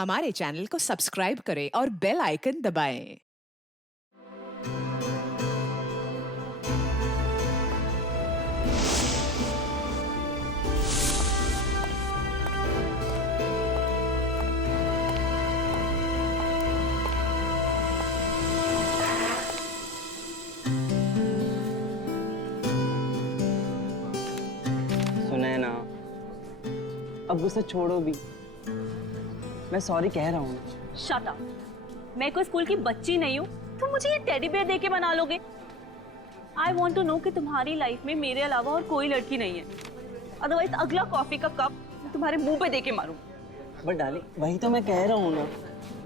हमारे चैनल को सब्सक्राइब करें और बेल आइकन दबाएं। सुनैना, अब गुस्सा छोड़ो भी। मैं सॉरी कह रहा हूँ। Shut up. मैं कोई स्कूल की बच्ची नहीं हूँ, तुम मुझे ये टेडी बेयर देके मना लोगे? आई वॉन्ट टू नो कि तुम्हारी लाइफ में मेरे अलावा और कोई लड़की नहीं है, अदरवाइज अगला कॉफी का कप मैं तुम्हारे मुंह पे देके मारूं। बट डार्लिंग, वही तो मैं कह रहा हूँ ना,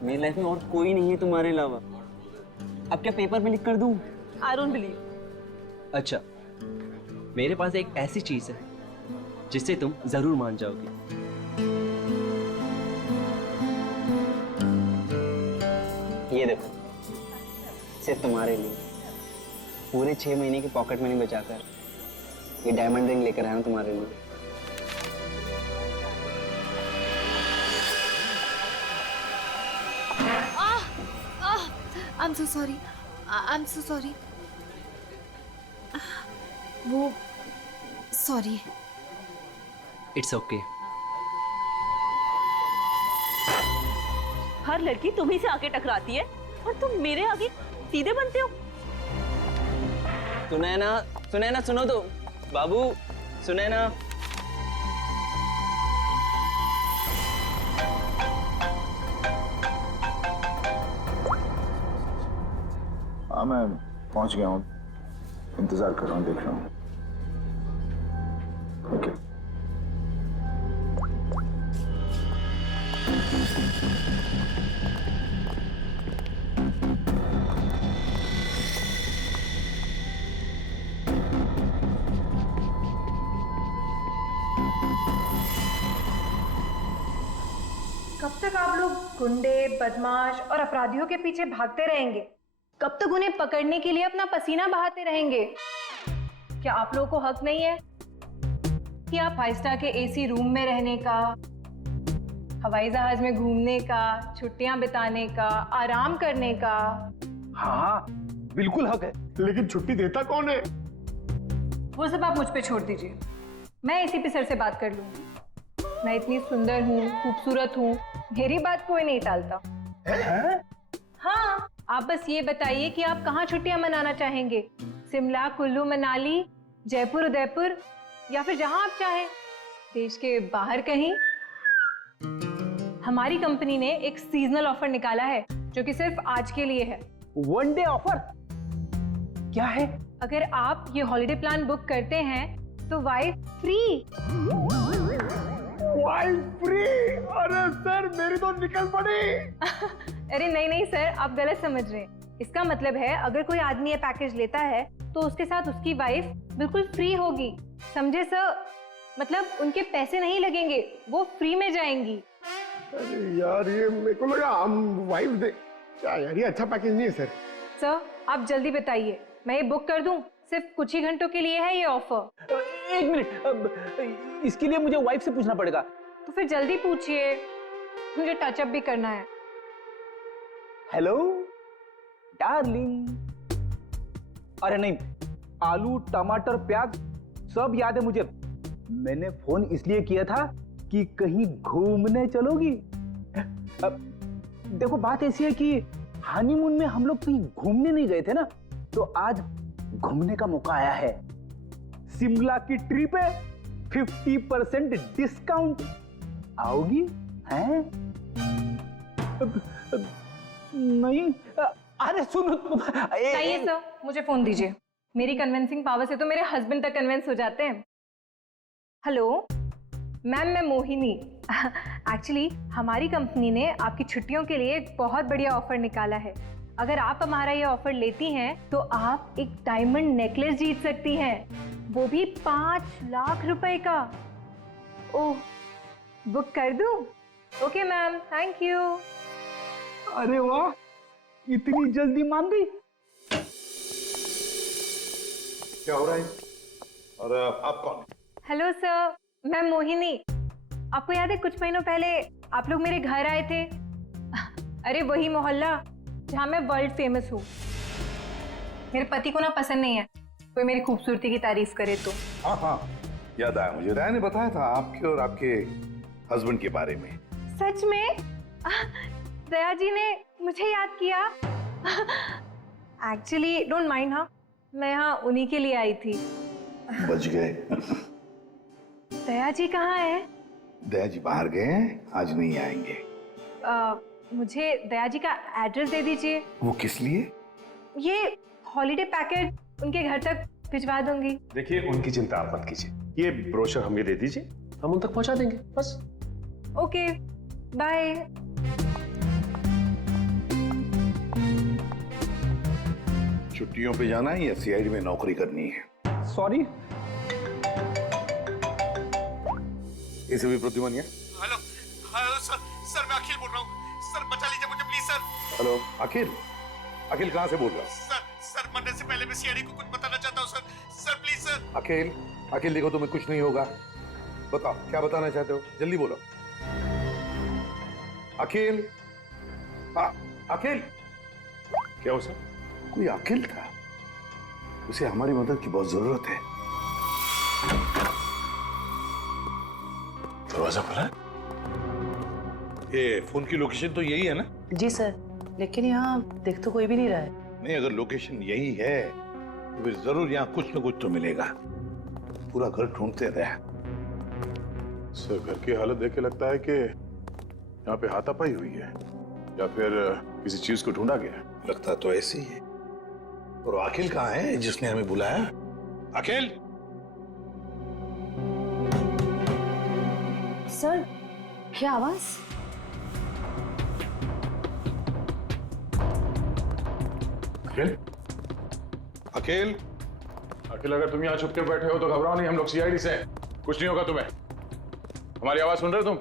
मेरी लाइफ में और कोई नहीं है तुम्हारे अलावा। अब क्या पेपर में लिख कर दूँ? I don't believe. अच्छा, मेरे पास एक ऐसी चीज है जिससे तुम जरूर मान जाओगी। ये देखो, सिर्फ तुम्हारे लिए पूरे 6 महीने की पॉकेट मनी बचाकर ये डायमंड रिंग लेकर आया हूं तुम्हारे लिए। I'm so sorry. I'm so sorry. वो सॉरी। It's okay. हर लड़की तुम्ही से आके टकराती है और तुम मेरे आगे सीधे बनते हो। सुनैना, सुनैना सुनो तो। बाबू, सुनैना। हाँ, मैं पहुंच गया हूँ, इंतजार कर रहा हूँ, देख रहा हूँ। ओके। कब तक आप लोग गुंडे, बदमाश और अपराधियों के पीछे भागते रहेंगे? कब तक उन्हें पकड़ने के लिए अपना पसीना बहाते रहेंगे? क्या आप लोगों को हक नहीं है कि आप 5 स्टार के एसी रूम में रहने का, हवाई जहाज में घूमने का, छुट्टियां बिताने का, आराम करने का? हाँ, बिल्कुल हक है, लेकिन छुट्टी देता कौन है? वो सब आप मुझ पे छोड़ दीजिए, मैं एसीपी सर से बात कर लूंगी। मैं इतनी सुंदर हूँ, खूबसूरत हूँ, मेरी बात कोई नहीं टालता। हाँ, आप बस ये बताइए कि आप कहाँ छुट्टियां मनाना चाहेंगे? शिमला, कुल्लू, मनाली, जयपुर, उदयपुर, या फिर जहां आप चाहें, देश के बाहर कहीं। हमारी कंपनी ने एक सीजनल ऑफर निकाला है जो कि सिर्फ आज के लिए है। One day offer? क्या है? अगर आप ये हॉलिडे प्लान बुक करते हैं तो वाइफ फ्री। Wife free? अरे सर, मेरी तो निकल पड़ी। अरे नहीं नहीं सर, आप गलत समझ रहे हैं। इसका मतलब है अगर कोई आदमी ये पैकेज लेता है तो उसके साथ उसकी वाइफ बिल्कुल फ्री होगी, समझे सर? मतलब उनके पैसे नहीं लगेंगे, वो फ्री में जाएंगी। अरे यार, ये मेरे को लगा हम वाइफ दे। क्या यार, ये अच्छा पैकेज नहीं है सर। सर आप जल्दी बताइए, मैं ये बुक कर दूं? सिर्फ कुछ ही घंटों के लिए है ये ऑफर। एक मिनट, इसके लिए मुझे वाइफ से पूछना पड़ेगा। तो फिर जल्दी पूछिए, मुझे टचअप भी करना है। Hello darling. अरे नहीं, आलू, टमाटर, प्याज सब याद है मुझे। मैंने फोन इसलिए किया था कि कहीं घूमने चलोगी? अब देखो, बात ऐसी है कि हनीमून में हम लोग कहीं घूमने नहीं गए थे ना, तो आज घूमने का मौका आया है। शिमला की ट्रिप है, 50% डिस्काउंट। आओगी? हैं? नहीं, अरे सुनो। चाहिए सर, मुझे फोन दीजिए। मेरी कन्विंसिंग पावर से तो मेरे हस्बैंड तक कन्विंस हो जाते हैं। हेलो मैम, मैं मोहिनी। एक्चुअली हमारी कंपनी ने आपकी छुट्टियों के लिए एक बहुत बढ़िया ऑफर निकाला है। अगर आप हमारा ये ऑफर लेती हैं तो आप एक डायमंड नेकलेस जीत सकती हैं, वो भी 5 लाख रुपए का। ओह, बुक कर दूं? Okay ma'am, thank you. अरे वाह, इतनी जल्दी मान गई। क्या हो रहा है? और आप कौन? हेलो सर, मैं मोहिनी। आपको याद है कुछ महीनों पहले आप लोग मेरे घर आए थे अरे वही मोहल्ला जहाँ मैं वर्ल्ड फेमस हूँ। मेरे पति को ना पसंद नहीं है कोई मेरी खूबसूरती की तारीफ करे तो। हाँ हाँ, याद आया मुझे, राय ने बताया था आपके और आपके हस्बैंड के बारे में। सच में? दया जी ने मुझे याद किया। एक्चुअली डोंट माइंड, हाँ मैं यहाँ उन्हीं के लिए आई थी। बच गए। दया जी कहाँ है? दया जी बाहर गए हैं, आज नहीं आएंगे। मुझे दया जी का एड्रेस दे दीजिए। वो किस लिए? ये हॉलीडे पैकेट उनके घर तक भिजवा दूंगी। देखिए उनकी चिंता आप मत कीजिए, ये ब्रोशर हमें दे दीजिए, हम उन तक पहुंचा देंगे बस। Okay bye. छुट्टियों पे जाना है या सीआईडी में नौकरी करनी है? सॉरी। इसे भी प्रतिमान है। हेलो हेलो सर, सर मैं अखिल बोल रहा हूँ सर, बचा लीजिए मुझे प्लीज सर। हेलो अखिल, अखिल कहाँ से बोल रहा है? सर मरने से पहले मैं सीआईडी को कुछ बताना चाहता हूँ सर, सर प्लीज सर। अखिल, अखिल देखो तुम्हें कुछ नहीं होगा, बताओ क्या बताना चाहते हो, जल्दी बोलो। अखिल, अखिल। क्या हो सर? कोई अखिल था, उसे हमारी मदद की बहुत जरूरत है। दरवाजा खुला है? ये फोन की लोकेशन तो यही है ना? जी सर, लेकिन यहाँ देख तो कोई भी नहीं रहा है। नहीं, अगर लोकेशन यही है तो फिर जरूर यहाँ कुछ न कुछ तो मिलेगा। पूरा घर ढूंढते रहे। सर घर की हालत देख के लगता है कि यहाँ पे हाथापाई हुई है या फिर किसी चीज को ढूंढा गया है। लगता तो ऐसे ही है। और अखिल कहाँ है जिसने हमें बुलाया? अखिल! सर क्या आवाज? अखिल? अखिल! अखिल अगर तुम यहाँ छुप के बैठे हो तो घबराओ नहीं, हम लोग सीआईडी से हैं, कुछ नहीं होगा तुम्हें। हमारी आवाज सुन रहे हो तुम?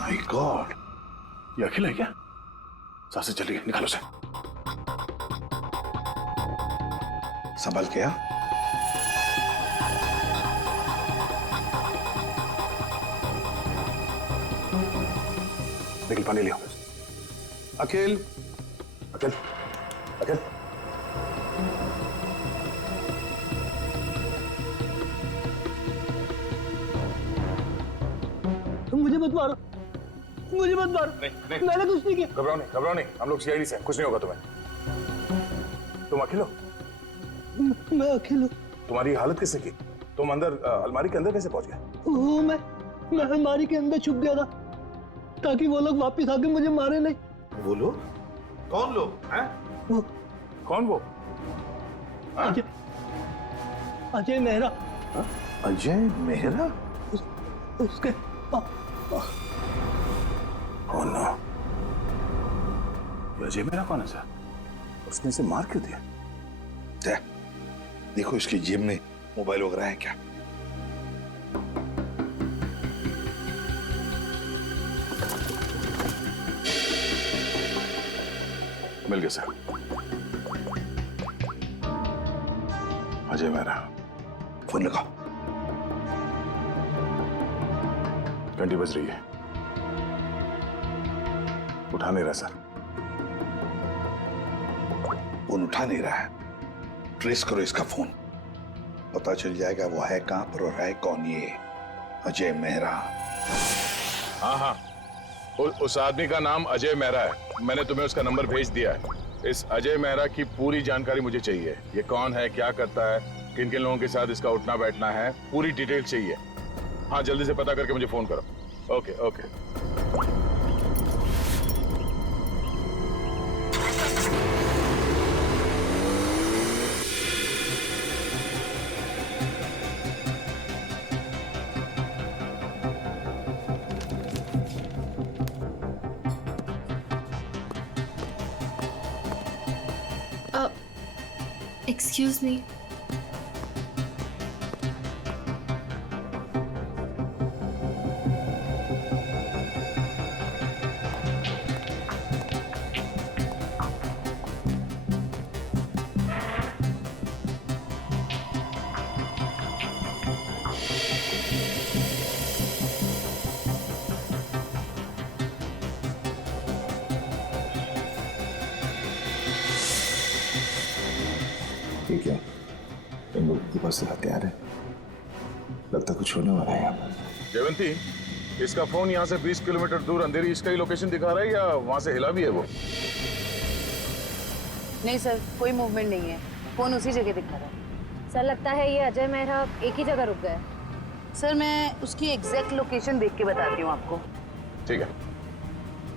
माय गॉड, ये अखिल है क्या? सांसें चली, निकालो से। संभल के। निकल, पानी लियो। अखिल, अखिल, अखिल। मुझे मत मारो, मुझे मत मारो। नहीं, मैंने कुछ नहीं किया। घबराओ नहीं, घबराओ नहीं, हम लोग सीआईडी से हैं, कुछ नहीं होगा तुम्हें। तुम अखिल हो? मैं अखिल हूँ। तुम्हारी हालत किसने की? तुम अंदर अलमारी के अंदर कैसे पहुंच गए? मैं अलमारी के अंदर छुप गया था ताकि वो लोग वापस आके मुझे मारे नहीं। वो लोग? कौन लोग हैं? कौन वो? अजय मेहरा। अजय मेहरा? उसके कौन? अजय मेहरा कौन है सर? उसने इसे मार क्यों दिया? देखो इसकी जेब में मोबाइल वगैरह है क्या? मिल गया सर। अजय मेहरा, फोन लगाओ। घंटी बज रही है, उठा नहीं रहा सर। फोन उठा नहीं रहा है, ट्रेस करो इसका फोन, पता चल जाएगा वो है कहां पर और है कौन ये अजय मेहरा। हाँ हाँ, उस आदमी का नाम अजय मेहरा है, मैंने तुम्हें उसका नंबर भेज दिया है। इस अजय मेहरा की पूरी जानकारी मुझे चाहिए, ये कौन है, क्या करता है, किन किन लोगों के साथ इसका उठना बैठना है, पूरी डिटेल चाहिए। हाँ जल्दी से पता करके मुझे फोन करो। Okay okay. Excuse me. ठीक है, इन लोगों के पास हथियार है, लगता कुछ होने वाला है यहाँ पर। जयवंती, इसका फोन यहाँ से 20 किलोमीटर दूर अंधेरी इसका ही लोकेशन दिखा रहा है या वहां से हिला भी है वो? नहीं सर, कोई मूवमेंट नहीं है, फोन उसी जगह दिखा रहा है। सर लगता है ये अजय मेहरा एक ही जगह रुक गए। सर मैं उसकी एग्जैक्ट लोकेशन देख के बताती हूँ आपको। ठीक है,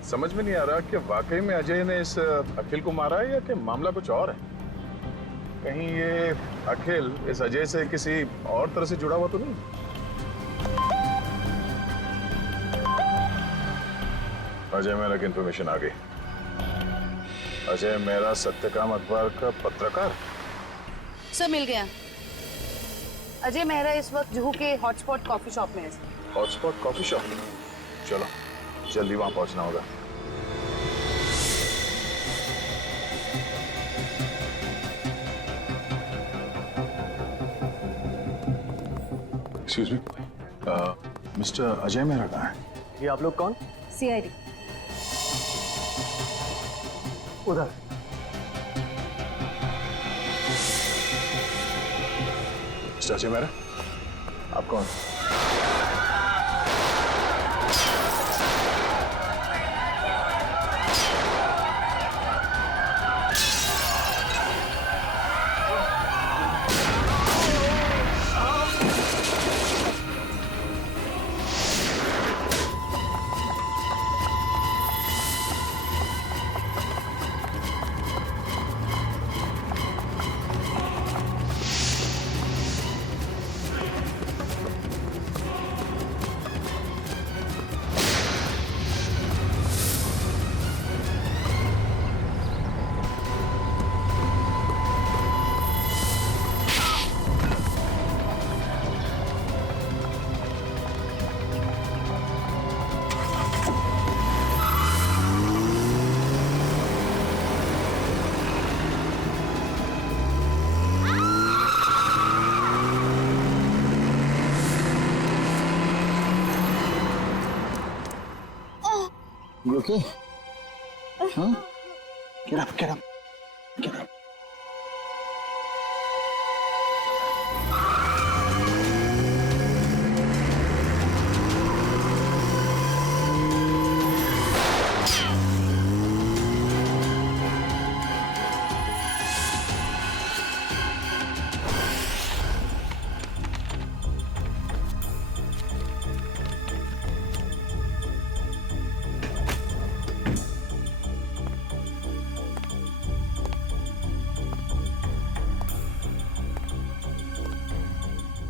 समझ में नहीं आ रहा कि वाकई में अजय ने इस अखिल को मारा है या कि मामला कुछ और है। कहीं ये अखिल इस अजय से किसी और तरह से जुड़ा हुआ तो नहीं? अजय मेहरा की इंफॉर्मेशन आ गई। अजय मेहरा सत्यकाम अखबार का पत्रकार। सर मिल गया। अजय मेहरा इस वक्त जुहू के हॉटस्पॉट कॉफी शॉप में है। हॉटस्पॉट कॉफी शॉप, चलो जल्दी वहां पहुंचना होगा। Excuse me, mister Ajay Mehra कहाँ है? ये आप लोग कौन? सीआईडी। उधर। मिस्टर अजय मेहरा, आप कौन? You okay? Huh? Get up, get up, get up.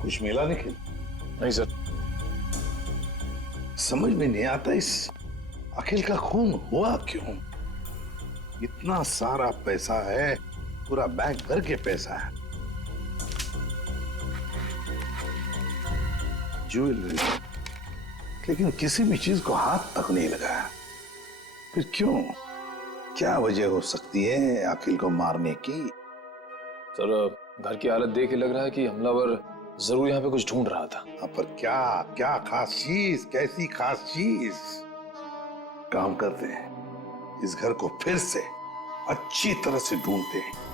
कुछ मिला निखिल? नहीं सर। समझ में नहीं आता इस अखिल का खून हुआ क्यों? इतना सारा पैसा है, पूरा बैग भर के पैसा है, ज्वेलरी, लेकिन किसी भी चीज को हाथ तक नहीं लगाया। फिर क्यों? क्या वजह हो सकती है अखिल को मारने की? सर घर की हालत देख के लग रहा है कि हमलावर जरूर यहाँ पे कुछ ढूंढ रहा था। पर क्या क्या खास चीज, कैसी खास चीज? काम करते हैं, इस घर को फिर से अच्छी तरह से ढूंढते हैं।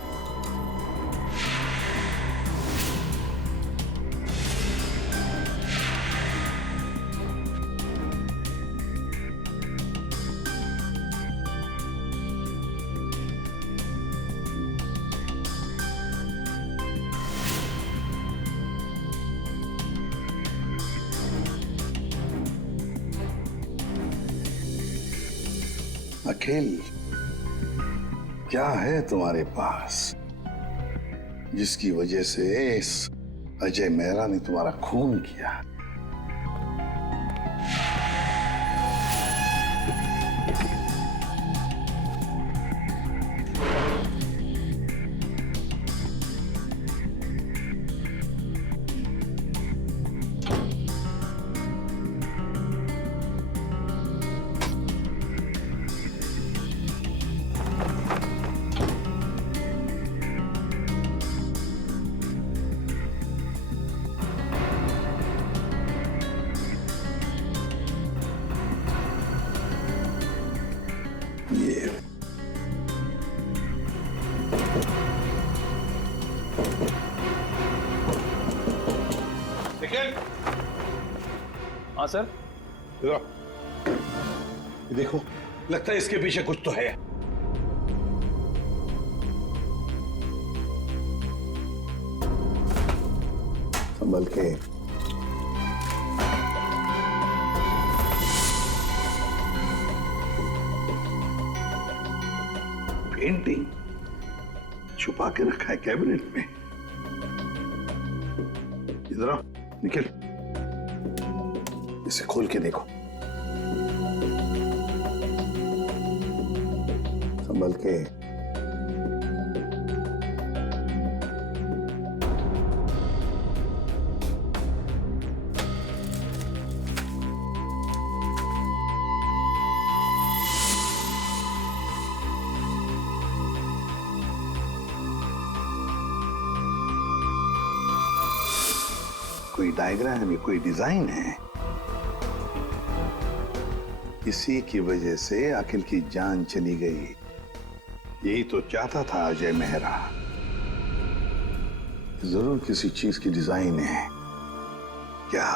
अखिल, क्या है तुम्हारे पास जिसकी वजह से इस अजय मेहरा ने तुम्हारा खून किया? निखिल। हाँ सर। ये देखो, लगता है इसके पीछे कुछ तो है। संभल के। पेंटिंग छुपा के रखा है कैबिनेट में। इधर आओ निखिल, इसे खोल के देखो। संभल के। कोई डायग्राम है, कोई डिजाइन है। इसी की वजह से अखिल की जान चली गई। यही तो चाहता था अजय मेहरा। जरूर किसी चीज की डिजाइन है। क्या?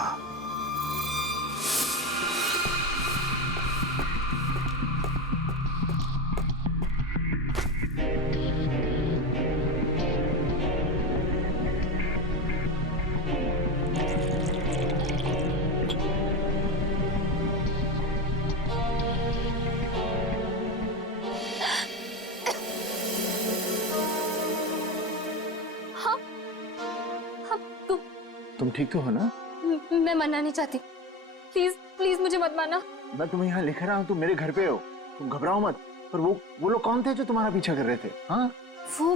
तुम ठीक तो हो ना? मैं मरना नहीं चाहती, प्लीज प्लीज मुझे मत मारना। मैं तुम्हें यहाँ लिख रहा हूँ, तुम मेरे घर पे हो, तुम घबराओ मत। पर वो लोग कौन थे जो तुम्हारा पीछा कर रहे थे? हाँ, वो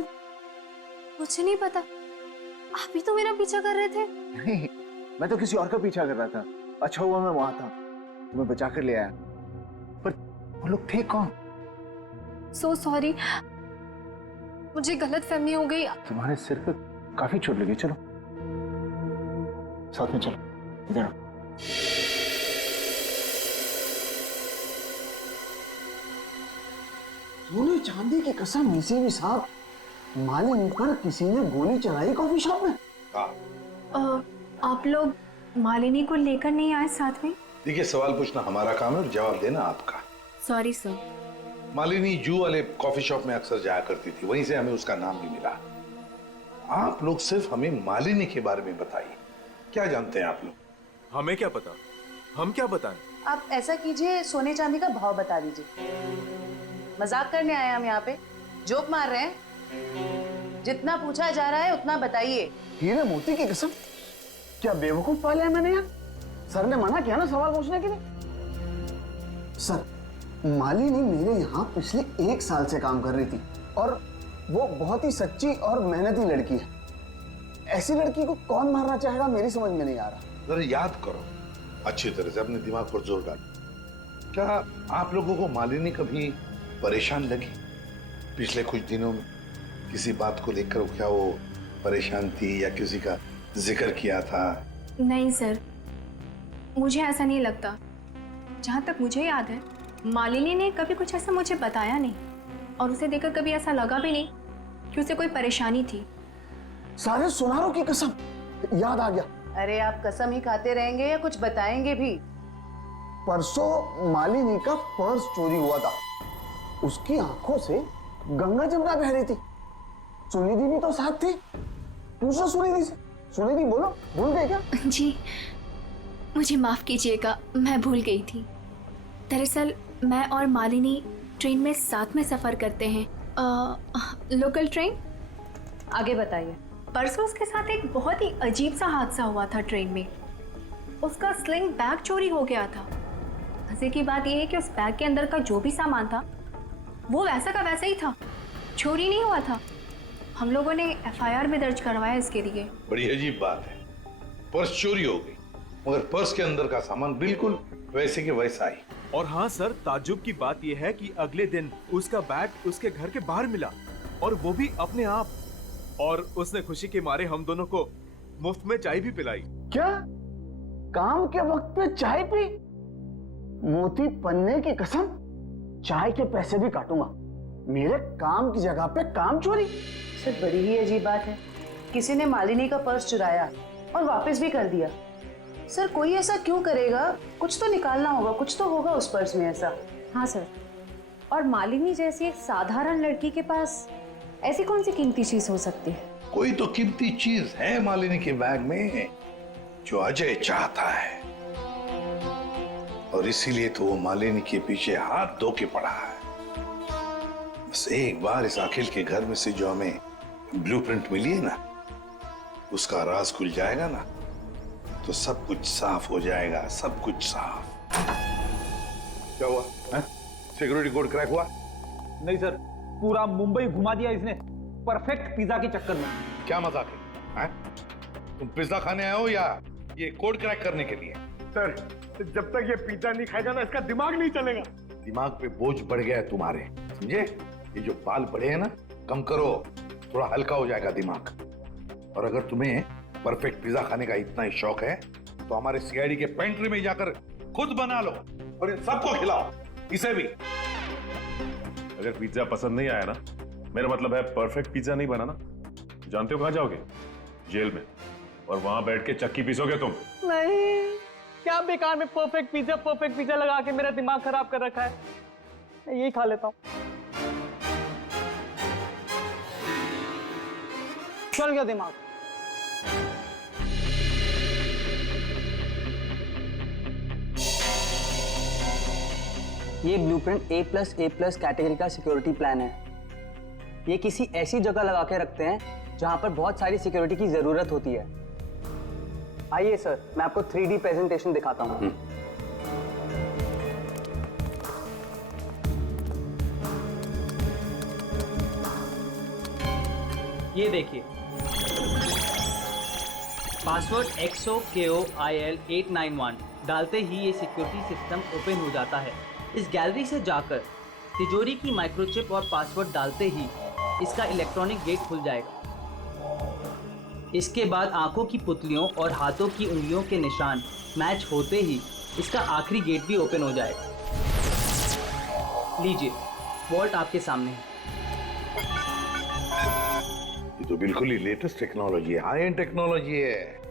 मुझे नहीं पता। आप ही तो मेरा पीछा कर रहे थे। नहीं, मैं तो किसी और का पीछा कर रहा था। अच्छा हुआ मैं वहां था, तुम्हें बचा कर ले आया। पर वो लोग थे कौन? सो सॉरी, मुझे गलतफहमी हो गई। तुम्हारे सिर पे काफी चोट लगी। चलो साथ में चलो, इधर आओ। सोने चांदी की कसम, नीचे भी साहब, मालिनी पर किसी ने गोली चलाई कॉफी शॉप में। आप लोग मालिनी को लेकर नहीं आए साथ में? देखिए, सवाल पूछना हमारा काम है और जवाब देना आपका। Sorry sir. मालिनी जू वाले कॉफी शॉप में अक्सर जाया करती थी, वहीं से हमें उसका नाम भी मिला। आप लोग सिर्फ हमें मालिनी के बारे में बताइए, क्या जानते हैं आप लोग? हमें क्या पता, हम क्या बताएं? आप ऐसा कीजिए, सोने चांदी का भाव बता दीजिए। मजाक करने आए हम यहाँ पे, जोक मार रहे हैं। जितना पूछा जा रहा है उतना बताइए। हीरे मोती की कसम, क्या बेवकूफ पाले हैं मैंने यार? सर ने मना किया ना सवाल पूछने के लिए। सर, मालिनी मेरे यहाँ पिछले 1 साल से काम कर रही थी और वो बहुत ही सच्ची और मेहनती लड़की है। ऐसी लड़की को कौन मारना चाहेगा, मेरी समझ में नहीं आ रहा। जरा याद करो अच्छी तरह से, अपने दिमाग पर जोर डालो। क्या आप लोगों को मालिनी कभी परेशान लगी पिछले कुछ दिनों में? किसी बात को लेकर क्या वो परेशान थी या किसी का जिक्र किया था? नहीं सर, मुझे ऐसा नहीं लगता। जहाँ तक मुझे याद है, मालिनी ने कभी कुछ ऐसा मुझे बताया नहीं और उसे देखकर कभी ऐसा लगा भी नहीं कि उसे कोई परेशानी थी। सारे सुनारों की कसम, याद आ गया। अरे आप कसम ही खाते रहेंगे या कुछ बताएंगे भी? परसों मालिनी का पर्स चोरी हुआ था। उसकी आंखों से गंगा जमुना बह रही थी। सुनिधि भी तो साथ थी। पूछो सुनिधि से। सुनिधि बोलो, भूल गए क्या? जी मुझे माफ कीजिएगा, मैं भूल गई थी। दरअसल मैं और मालिनी ट्रेन में साथ में सफर करते हैं, लोकल ट्रेन। आगे बताइए। परसों उसके साथ एक बहुत ही अजीब सा हादसा हुआ था ट्रेन में। उसका स्लिंग बैग चोरी हो गया था। मजे की बात यह है कि उस बैग के अंदर का जो भी सामान था वो वैसा का वैसा ही था, चोरी नहीं हुआ था। हम लोगों ने FIR भी दर्ज करवाया इसके लिए। बड़ी अजीब बात है, पर्स चोरी हो गई मगर पर्स के अंदर का सामान बिल्कुल वैसे के वैसा ही। और हाँ सर, ताज्जुब की बात यह है कि अगले दिन उसका बैग उसके घर के बाहर मिला और वो भी अपने आप। और उसने खुशी के मारे हम दोनों को मुफ्त में चाय भी पिलाई। क्या? काम के वक्त पे चाय पी? मोती पन्ने की कसम, चाय के पैसे भी काटूंगा। मेरे काम की जगह पे काम चोरी? सर, बड़ी ही अजीब बात है। किसी ने मालिनी का पर्स चुराया और वापस भी कर दिया। सर कोई ऐसा क्यों करेगा? कुछ तो निकालना होगा, कुछ तो होगा उस पर्स में ऐसा। हाँ सर, और मालिनी जैसी एक साधारण लड़की के पास ऐसी कौन सी कीमती चीज हो सकती है? कोई तो कीमती चीज है मालिनी के बैग में जो अजय चाहता है, और इसीलिए तो वो मालिनी के पीछे हाथ धो के पड़ा है। बस एक बार इस अखिल के घर में से जो हमें ब्लूप्रिंट मिली है ना, उसका राज खुल जाएगा ना, तो सब कुछ साफ हो जाएगा, सब कुछ साफ। क्या हुआ? सिक्योरिटी कोड क्रैक हुआ? नहीं सर, पूरा मुंबई घुमा दिया इसने परफेक्ट पिज्जा के चक्कर में। क्या मजाक है? तुम पिज्जा खाने आए हो या ये कोड क्रैक करने के लिए? सर, जब तक ये पिज्जा नहीं खाएगा ना, इसका दिमाग नहीं चलेगा। दिमाग पे बोझ बढ़ गया है तुम्हारे, समझे? ये जो बाल बढ़े हैं ना, कम करो, थोड़ा हल्का हो जाएगा दिमाग। और अगर तुम्हें परफेक्ट पिज्जा खाने का इतना ही शौक है तो हमारे सीआईडी के पेंट्री में जाकर खुद बना लो और इन सबको खिलाओ, इसे भी। अगर पिज्जा पसंद नहीं आया ना, मेरा मतलब है परफेक्ट पिज्जा नहीं बनाना, जानते हो कहाँ जाओगे? जेल में, और वहां बैठ के चक्की पीसोगे तुम। नहीं, क्या बेकार में परफेक्ट पिज्जा लगा के मेरा दिमाग खराब कर रखा है। मैं यही खा लेता हूँ। चल गया दिमाग। ये ब्लूप्रिंट A+A+ कैटेगरी का सिक्योरिटी प्लान है। ये किसी ऐसी जगह लगा के रखते हैं जहां पर बहुत सारी सिक्योरिटी की जरूरत होती है। आइए सर, मैं आपको 3D प्रेजेंटेशन दिखाता हूं। ये देखिए, पासवर्ड XOKOIL891 डालते ही ये सिक्योरिटी सिस्टम ओपन हो जाता है। इस गैलरी से जाकर तिजोरी की माइक्रोचिप और पासवर्ड डालते ही इसका इलेक्ट्रॉनिक गेट खुल जाएगा। इसके बाद आंखों की पुतलियों और हाथों की उंगलियों के निशान मैच होते ही इसका आखिरी गेट भी ओपन हो जाएगा। लीजिए, वॉल्ट आपके सामने है। ये तो बिल्कुल ही लेटेस्ट टेक्नोलॉजी है, हाई एंड टेक्नोलॉजी है।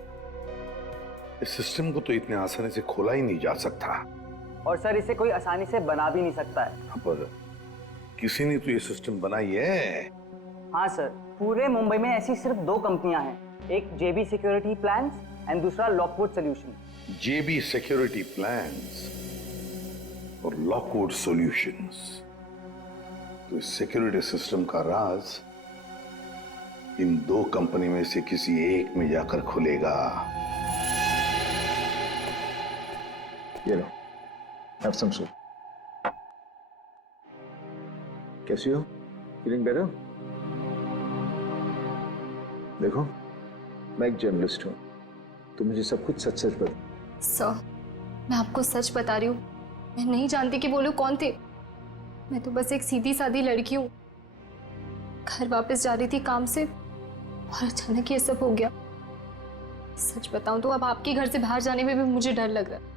इस सिस्टम को तो इतने आसानी से खोला ही नहीं जा सकता। और सर, इसे कोई आसानी से बना भी नहीं सकता है। पर किसी ने तो ये सिस्टम बनाई है। हाँ सर, पूरे मुंबई में ऐसी सिर्फ 2 कंपनियां हैं, एक JB सिक्योरिटी प्लान्स एंड दूसरा Lockwood solution. JB security plans और लॉकवुड सॉल्यूशंस। तो इस सिक्योरिटी सिस्टम का राज इन 2 कंपनी में से किसी एक में जाकर खुलेगा। ये लो, have some soup. कैसी हो? Feeling better? देखो, मैं एक जर्नलिस्ट हूँ, तो मुझे सब कुछ सच सच बता। सर, मैं आपको सच बता रही हूँ, मैं नहीं जानती कि वो लोग कौन थे। मैं तो बस एक सीधी सादी लड़की हूँ, घर वापस जा रही थी काम से और अचानक ये सब हो गया। सच बताऊं तो अब आपके घर से बाहर जाने में भी मुझे डर लग रहा है।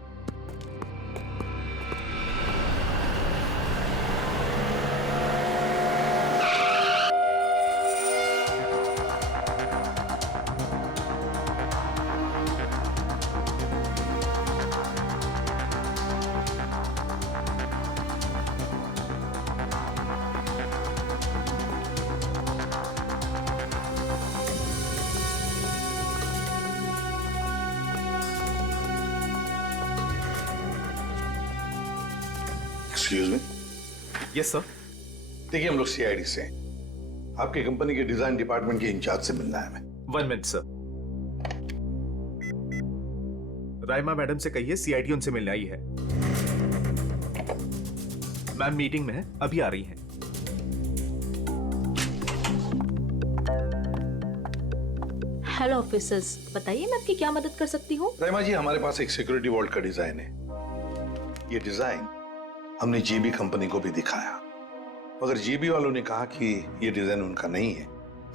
Excuse me. Yes sir. देखिए, हम लोग CID से हैं। आपकी कंपनी के डिजाइन डिपार्टमेंट के इंचार्ज से मिलना है हमें। 1 मिनट सर। राइमा मैडम से कहिए CID उनसे मिलने आई है। मैम मीटिंग में है, अभी आ रही हैं। हेलो ऑफिसर्स, बताइए मैं आपकी क्या मदद कर सकती हूँ? राइमा जी, हमारे पास एक सिक्योरिटी वॉल्ट का डिजाइन है। ये डिजाइन हमने JB कंपनी को भी दिखाया, मगर JB वालों ने कहा कि ये डिजाइन उनका नहीं है।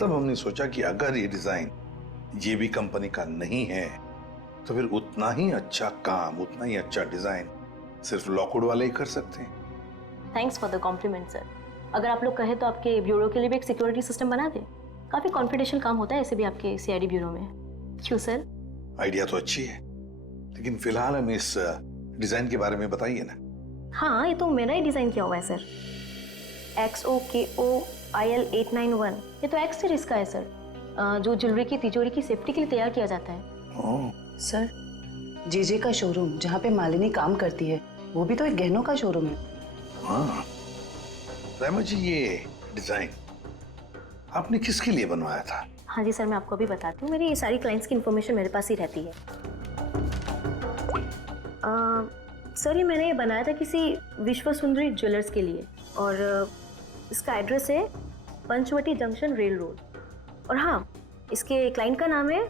तब हमने सोचा कि अगर ये डिजाइन JB कंपनी का नहीं है तो फिर उतना ही अच्छा काम, उतना ही अच्छा डिजाइन सिर्फ लॉकवुड वाले ही कर सकते हैं। Thanks for the compliment sir. अगर आप लोग कहें तो आपके ब्यूरो के लिए भी एक सिक्योरिटी सिस्टम बना दें। काफी कॉन्फिडेंशियल काम होता है ऐसे भी आपके CID ब्यूरो में। क्यों सर? आइडिया तो अच्छी है, लेकिन फिलहाल हमें इस डिजाइन के बारे में बताइए ना। हाँ, ये तो मेरा ही डिजाइन किया हुआ है सर। XOKOIL891 ये तो एक्स सीरीज का है सर, जो ज्वेलरी की तिजोरी की सेफ्टी के लिए तैयार किया जाता है। सर, जेजे का शोरूम जहाँ पे मालिनी काम करती है वो भी तो एक गहनों का शोरूम है। हाँ रहमा जी, ये डिजाइन आपने किसके लिए बनवाया था? हाँ जी सर, मैं आपको अभी बताती हूँ। मेरी सारी क्लाइंट्स की इन्फॉर्मेशन मेरे पास ही रहती है। सर, ये मैंने बनाया था किसी विश्व सुंदरी ज्वेलर्स के लिए, और इसका एड्रेस है पंचवटी जंक्शन रेल रोड। और हाँ, इसके क्लाइंट का नाम है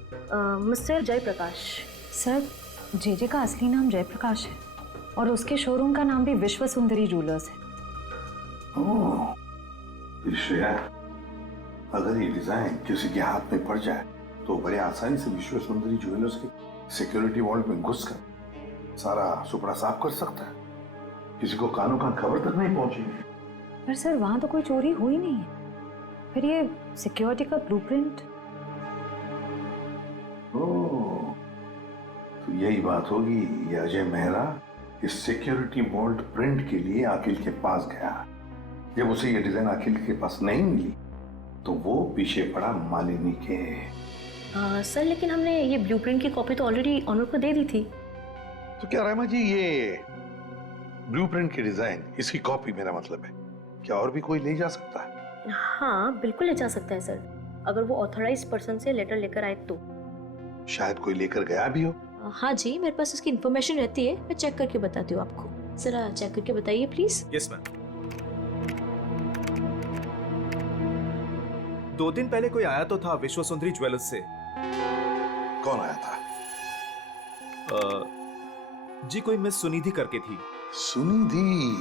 मिस्टर जयप्रकाश। सर, जेजे का असली नाम जयप्रकाश है और उसके शोरूम का नाम भी विश्व सुंदरी ज्वेलर्स है। ओह, श्रेया, अगर ये डिजाइन किसी के हाथ में पड़ जाए तो बड़े आसानी से विश्व सुंदरी ज्वेलर्स के सिक्योरिटी वॉल्ट में घुसकर सारा सुपड़ा साफ कर सकता है। किसी को कानों कान खबर तक नहीं पहुंचेगी। पर सर, वहां तो कोई चोरी हुई नहीं है। फिर ये सिक्योरिटी का ब्लूप्रिंट। ओह, तो यही बात होगी। ये अजय मेहरा इस सिक्योरिटी वॉल्ट प्रिंट के लिए अखिल के पास गया। जब उसे ये डिजाइन अखिल के पास नहीं मिली तो वो पीछे पड़ा मालिनी के। सर, लेकिन हमने ये ब्लूप्रिंट की कॉपी तो ऑलरेडी ऑनर को दे दी थी। तो क्या रहमा जी, ये ब्लूप्रिंट की डिजाइन, इसकी कॉपी मेरा मतलब है, क्या और भी कोई ले जा सकता है? हाँ, बिल्कुल ले जा सकता है सर, अगर वो ऑथराइज पर्सन से लेटर लेकर आए तो। शायद कोई लेकर गया भी हो। हाँ जी, मेरे पास इसकी इन्फॉर्मेशन रहती है, मैं चेक करके बताती हूँ आपको। जरा चेक करके बताइए प्लीज। Yes ma'am. 2 दिन पहले कोई आया तो था विश्व सुंदरी ज्वेलर्स से। कौन आया था? जी, कोई मिस सुनिधि करके थी। सुनिधि?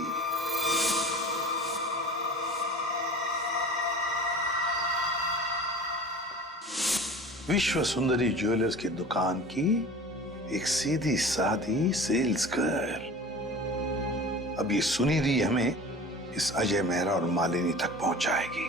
विश्व सुंदरी ज्वेलर्स की दुकान की एक सीधी सादी सेल्स गर्ल। अब ये सुनिधि हमें इस अजय मेहरा और मालिनी तक पहुंचाएगी।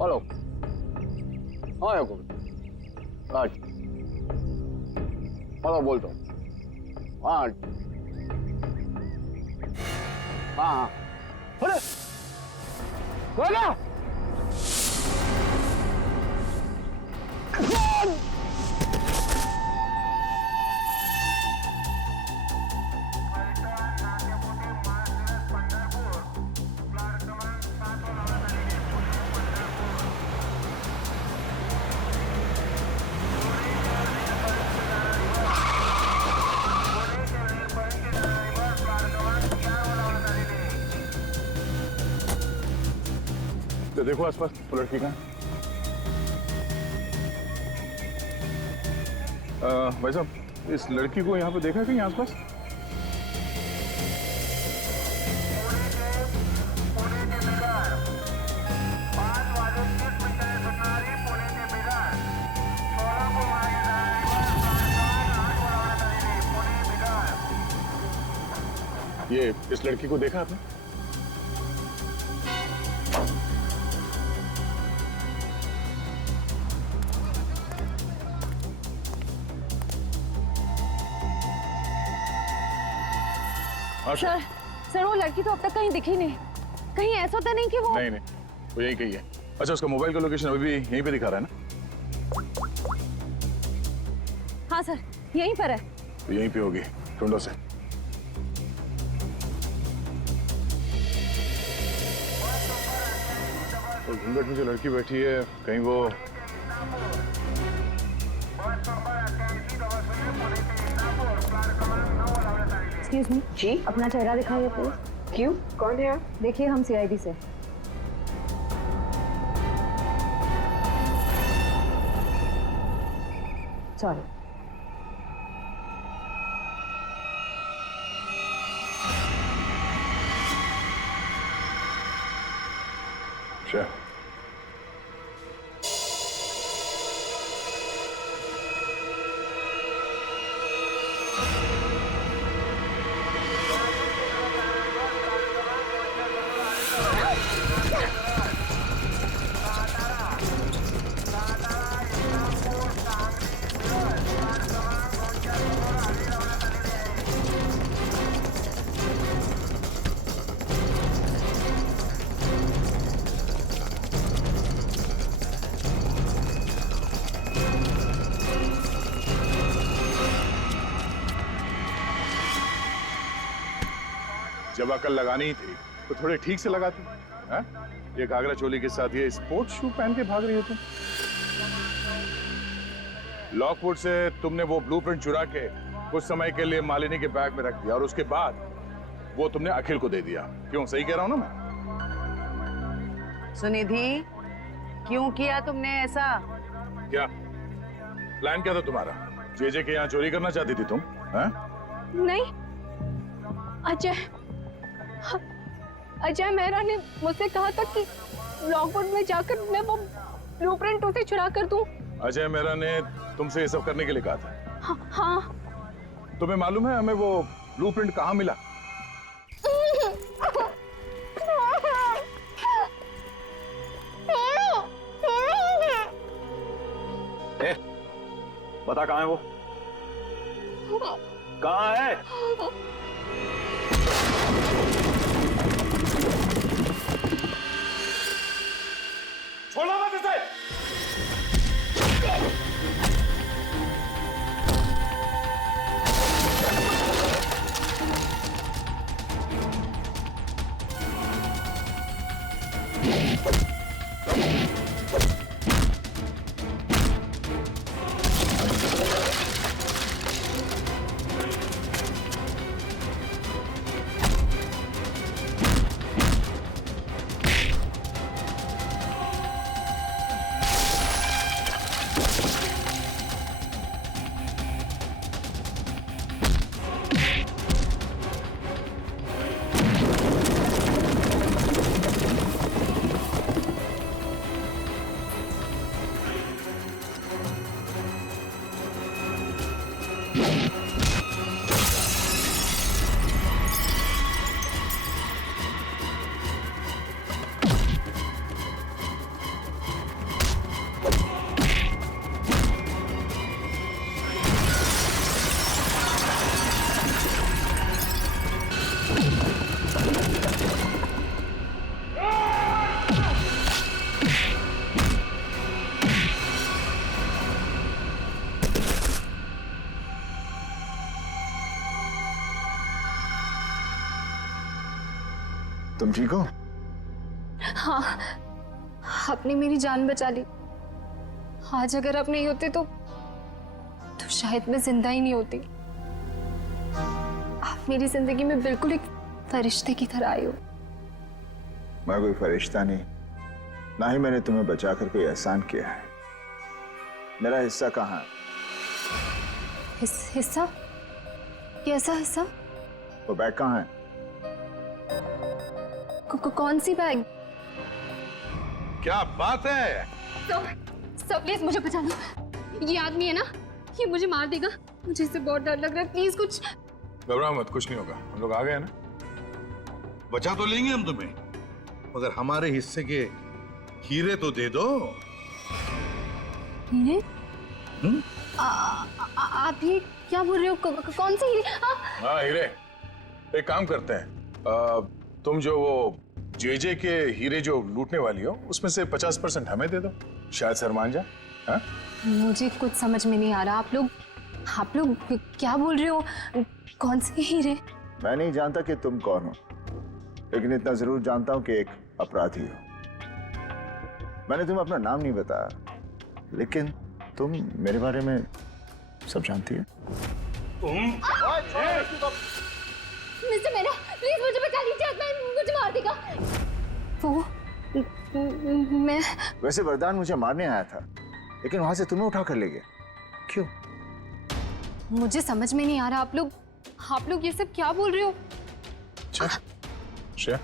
हेलो, हाँ याकूब, हेलो बोलता हूँ। हाँ हाँ, अरे बोला तो देखो आसपास वो लड़की का। भाई साहब, इस लड़की को यहाँ पे देखा है कहीं आसपास? ये इस लड़की को देखा आपने? सर, सर, वो लड़की तो अब तक कहीं दिखी नहीं। कहीं ऐसा तो नहीं कि वो... नहीं, वो यही कही है। अच्छा, उसका मोबाइल का लोकेशन अभी भी यहीं पे दिखा रहा है ना? हाँ सर, यहीं पर है। तो यहीं पे होगी, ढूंढो से। और घूंघट में जो लड़की बैठी है, कहीं वो... एक्सक्यूज मी जी, अपना चेहरा दिखाइए प्लीज। क्यों, कौन है आप? देखिए, हम CID से। सॉरी। श्रेया, जब अकल लगानी ही थी तो थोड़े ठीक से लगाती हैं? ये घाघरा चोली के साथ ये स्पोर्ट्स शू पहन के भाग रही हो तुम। लॉकवुड से तुमने वो ब्लूप्रिंट चुरा के कुछ समय के लिए मालिनी के बैग में रख दिया और उसके बाद वो तुमने अखिल को दे दिया। क्यों, सही कह रहा हूं ना मैं? सुनिधि, क्यों किया तुमने ऐसा? क्या प्लान क्या था तुम्हारा? जेजे के यहाँ चोरी करना चाहती थी तुम? हैं? नहीं, अजय मेहरा ने मुझसे कहा था कि लॉकवुड में जाकर मैं वो ब्लूप्रिंट उसे चुरा कर दूं। अजय मेहरा ने तुमसे ये सब करने के लिए कहा था? हाँ। तुम्हें मालूम है हमें वो ब्लूप्रिंट कहाँ मिला? बता कहाँ है वो? कहाँ है? छोड़ो मत इसे! तुम ठीक हो? हाँ, आपने मेरी जान बचा ली। आज अगर आप नहीं होते तो शायद मैं जिंदा ही नहीं होती। आप मेरी जिंदगी में बिल्कुल एक फरिश्ते की तरह आए हो। मैं कोई फरिश्ता नहीं, ना ही मैंने तुम्हें बचाकर कोई एहसान किया है। मेरा हिस्सा कहाँ है? हिस्सा? कैसा हिस्सा? वो बैग कहाँ है? कौन सी बैग? क्या बात है? सर प्लीज मुझे बचा लो। ये आदमी है ना, ये मुझे मार देगा। मुझे इससे बहुत डर लग रहा है। प्लीज कुछ। घबराओ मत, कुछ नहीं होगा। हम लोग आ गए ना, बचा तो लेंगे हम तुम्हें, मगर हमारे हिस्से के हीरे तो दे दो। हीरे? आप ये क्या बोल रहे हो? कौन से हीरे? हाँ हीरे। एक काम करते हैं, तुम जो वो जेजे के हीरे जो लूटने वाली हो उसमें से 50% हमें दे दो, शायद सर मान जाए। हाँ? मुझे कुछ समझ में नहीं आ रहा। आप लोग क्या बोल रहे हो? कौन से हीरे? मैं नहीं जानता कि तुम कौन हो, लेकिन इतना जरूर जानता हूं कि एक अपराधी हो। मैंने तुम्हें अपना नाम नहीं बताया, लेकिन तुम मेरे बारे में सब जानती है। मिस्टर मेहरा, प्लीज मुझे बचा लीजिए। मुझे मार देगा वो। मैं वैसे वरदान मुझे मारने आया था, लेकिन वहां से तुम्हें उठा कर ले गया। क्यों? मुझे समझ में नहीं आ रहा। आप लोग ये सब क्या बोल रहे हो? श्रेया,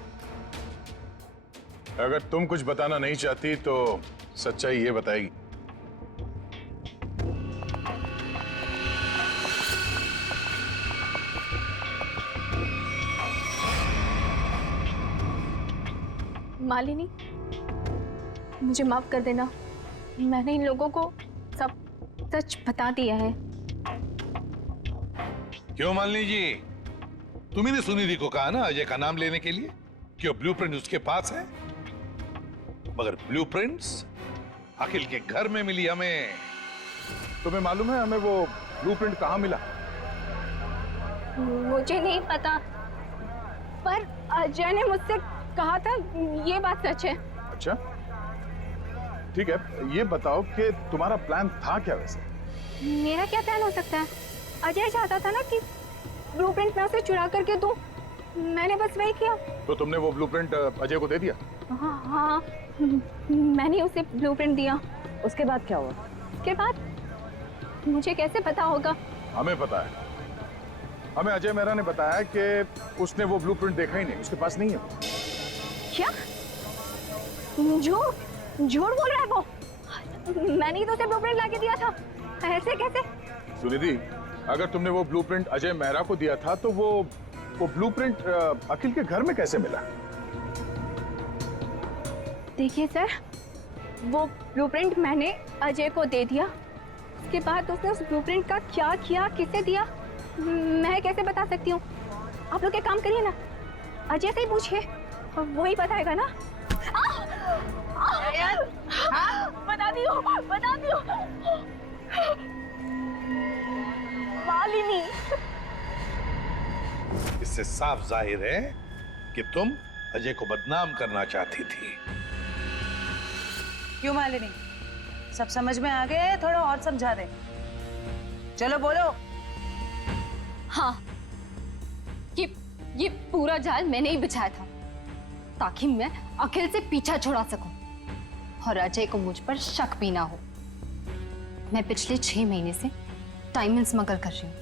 अगर तुम कुछ बताना नहीं चाहती तो सच्चाई ये बताएगी। मालिनी, मुझे माफ कर देना। मैंने इन लोगों को सब सच बता दिया है। क्यों मालिनी जी, तुम्ही ने सुनिधि को कहा ना अजय का नाम लेने के लिए, क्यों ब्लूप्रिंट उसके पास है? मगर ब्लूप्रिंट्स अखिल के घर में मिली हमें। तुम्हें मालूम है हमें वो ब्लूप्रिंट कहाँ मिला? मुझे नहीं पता, पर अजय ने मुझसे कहा था, ये बात सच है। अच्छा ठीक है, ये बताओ कि तुम्हारा प्लान था क्या वैसे? मेरा क्या प्लान हो सकता है? अजय चाहता था ना कि ब्लूप्रिंट मैं उसे चुरा करके दूं। मैंने बस वही किया। तो तुमने वो ब्लूप्रिंट अजय को दे दिया? हाँ, मैंने उसे ब्लूप्रिंट दिया। उसके बाद क्या हुआ? उसके बाद मुझे कैसे पता होगा? हमें पता है। हमें अजय मेहरा ने बताया कि उसने वो ब्लूप्रिंट देखा ही नहीं, उसके पास नहीं है। क्या? झूठ बोल रहा है वो। मैंने ही तो उसे ब्लूप्रिंट लाके दिया था। ऐसे कैसे? सुनिधि, अगर तुमने वो ब्लूप्रिंट अजय मेहरा को दिया था तो वो ब्लूप्रिंट अखिल के घर में कैसे मिला? देखिए सर, वो ब्लूप्रिंट मैंने अजय को दे दिया। उसके बाद उसने उस ब्लूप्रिंट का क्या किया, किसे दिया, मैं कैसे बता सकती हूँ? आप लोग एक काम करिए ना, अजय से ही पूछिए, वही बताएगा ना। बता दियो। मालिनी, इससे साफ जाहिर है कि तुम अजय को बदनाम करना चाहती थी। क्यों मालिनी, सब समझ में आ गए? थोड़ा और समझा दे। चलो बोलो। हाँ, ये पूरा जाल मैंने ही बिछाया था ताकि मैं अखिल से पीछा छुड़ा सकूं और अजय को मुझ पर शक भी ना हो। मैं पिछले 6 महीने से डायमंड स्मगल कर रही हूँ।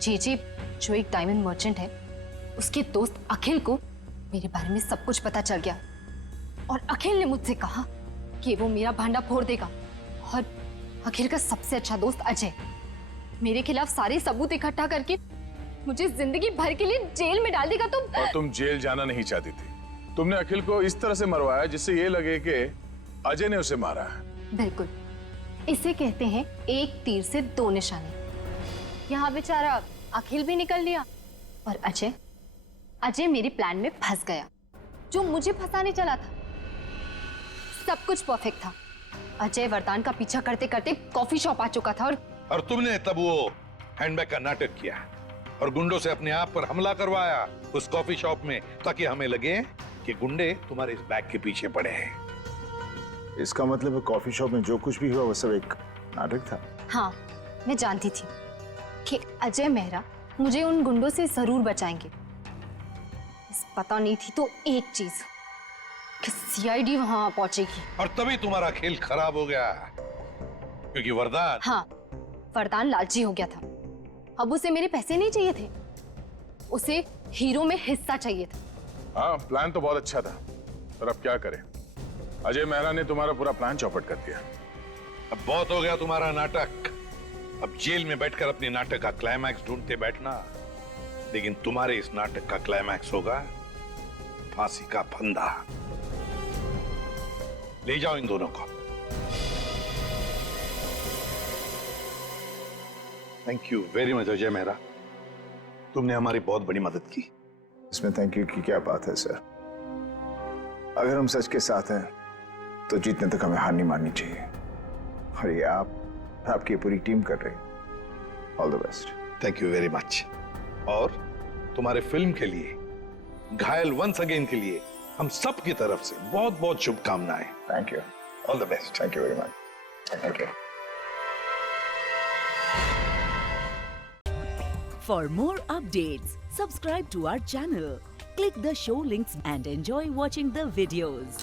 जे जो एक डायमंड मर्चेंट है, उसके दोस्त अखिल को मेरे बारे में सब कुछ पता चल गया और अखिल ने मुझसे कहा कि वो मेरा भांडा फोड़ देगा। और अखिल का सबसे अच्छा दोस्त अजय मेरे खिलाफ सारे सबूत इकट्ठा करके मुझे जिंदगी भर के लिए जेल में डाल देगा। और तुम जेल जाना नहीं चाहती थी। तुमने अखिल को इस तरह से मरवाया जिससे ये लगे कि अजय ने उसे मारा है। बिल्कुल, इसे कहते हैं एक तीर से 2 निशाने। यहाँ बेचारा अखिल भी निकल लिया और अजय मेरे प्लान में फंस गया, जो मुझे फंसाने चला था। सब कुछ परफेक्ट था। अजय वरदान का पीछा करते करते कॉफी शॉप आ चुका था और तुमने तब वो हैंडबैग का नाटक किया और गुंडों से अपने आप पर हमला करवाया उस कॉफी शॉप में, ताकि हमें लगे कि गुंडे तुम्हारे इस बैग के पीछे पड़े हैं। इसका मतलब कॉफी शॉप में जो कुछ भी हुआ वो सब एक नाटक था। हाँ, मैं जानती थी कि अजय मेहरा मुझे उन गुंडों से जरूर बचाएंगे। बस पता नहीं थी तो एक चीज कि सीआईडी वहां पहुंचेगी। और तभी तुम्हारा खेल खराब हो गया, क्योंकि वरदान। हाँ, वरदान लालची हो गया था। अब उसे मेरे पैसे नहीं चाहिए थे, उसे हीरो में हिस्सा चाहिए था। हाँ, प्लान तो बहुत अच्छा था, पर अब क्या करें? अजय मेहरा ने तुम्हारा पूरा प्लान चौपट कर दिया। अब बहुत हो गया तुम्हारा नाटक। अब जेल में बैठकर अपने नाटक का क्लाइमैक्स ढूंढते बैठना, लेकिन तुम्हारे इस नाटक का क्लाइमैक्स होगा फांसी का फंदा। ले जाओ इन दोनों को। Thank you very much Ajay Mehra, तुमने हमारी बहुत बड़ी मदद की। इसमें थैंक यू की क्या बात है सर? अगर हम सच के साथ हैं तो जीतने तक हमें हार नहीं माननी चाहिए। और ये आपकी पूरी टीम कर रही है। All the best. Thank you very much. और तुम्हारे फिल्म के लिए, घायल वंस अगेन के लिए हम सब की तरफ से बहुत बहुत शुभकामनाएं। Thank you. All the best. Thank you very much. Thank you. For more updates, subscribe to our channel, click the show links and enjoy watching the videos.